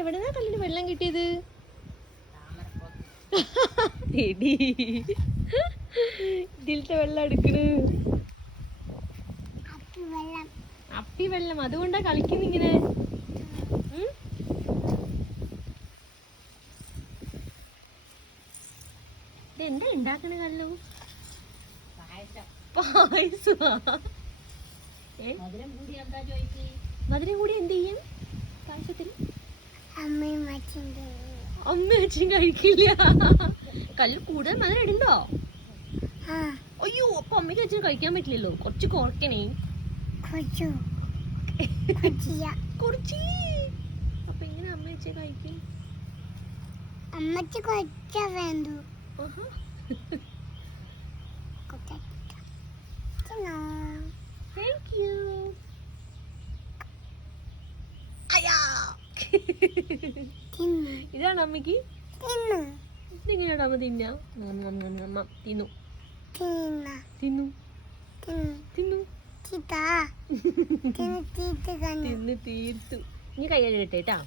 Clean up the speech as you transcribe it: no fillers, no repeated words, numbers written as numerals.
എവിടെന്നാ കല്ലിന് വെള്ളം കിട്ടിയത്? എടി ഇതിലത്തെ വെള്ളം എടുക്കണ്. അപ്പി വെള്ളം, അതുകൊണ്ടാ കളിക്കുന്നിങ്ങനെ. എന്താ ഉണ്ടാക്കണ കല്ലു? പായസമാ? മധുരം കൂടി എന്ത് ചെയ്യും പായസത്തിൽ? അമ്മയും അച്ഛൻ കഴിക്കില്ല. കല്ല് കൂടുതൽ മധുരം ഇടുണ്ടോ? അയ്യോ, അപ്പൊ അമ്മയ്ക്ക് അച്ഛനും കഴിക്കാൻ പറ്റില്ലല്ലോ. കുറച്ച് കുറയ്ക്കണേ. അപ്പൊ എങ്ങനെ അമ്മ അച്ഛൻ കഴിക്കും? അമ്മക്ക് കുറച്ചാ വേണ്ടു. Thank you. ഇതാണ് അമ്മക്ക്. ഇതെങ്ങനെയാണ് അമ്മ തിന്ന? തിന്നു തിന്നു തിന്നു തിന്ന് തീർത്തു. ഇനി കൈ കഴുകട്ടെ കേട്ടാ.